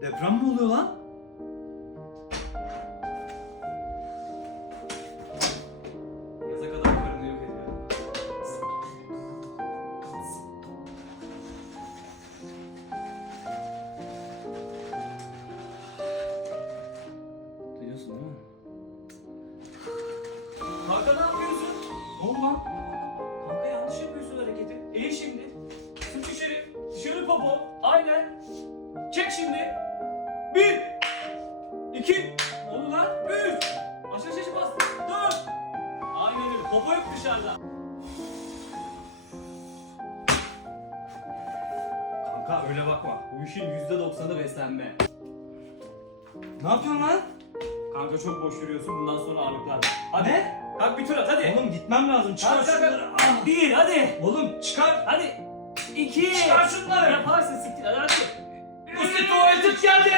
Deprem mi oluyor lan? Yaza kadar karını yok ediyor. Duyuyorsun değil mi? Kanka ne yapıyorsun? Ne oldu lan? Kanka yanlış yapıyorsun hareketi. Eğil şimdi. Sırt dışarı. Dışarı popo. Aynen. Çek şimdi. 1 2 oldu lan. 3 aşağı aşağı bas. 4 aynen öyle. Popo yok dışarıda. Kanka öyle bakma. Bu işin %90'ı beslenme. Ne yapıyorsun lan? Kanka çok boş yürüyorsun. Bundan sonra ağırlıklar. Hadi. Ne? Kalk bir tur at hadi. Oğlum gitmem lazım. Çıkar Kalk, kalk, şunları. kalk. Ah! 1 hadi. Oğlum çıkar. Hadi. 2 Çıkar şunları. Yaparsın siktir hadi hadi. Musti tuvalete geldi.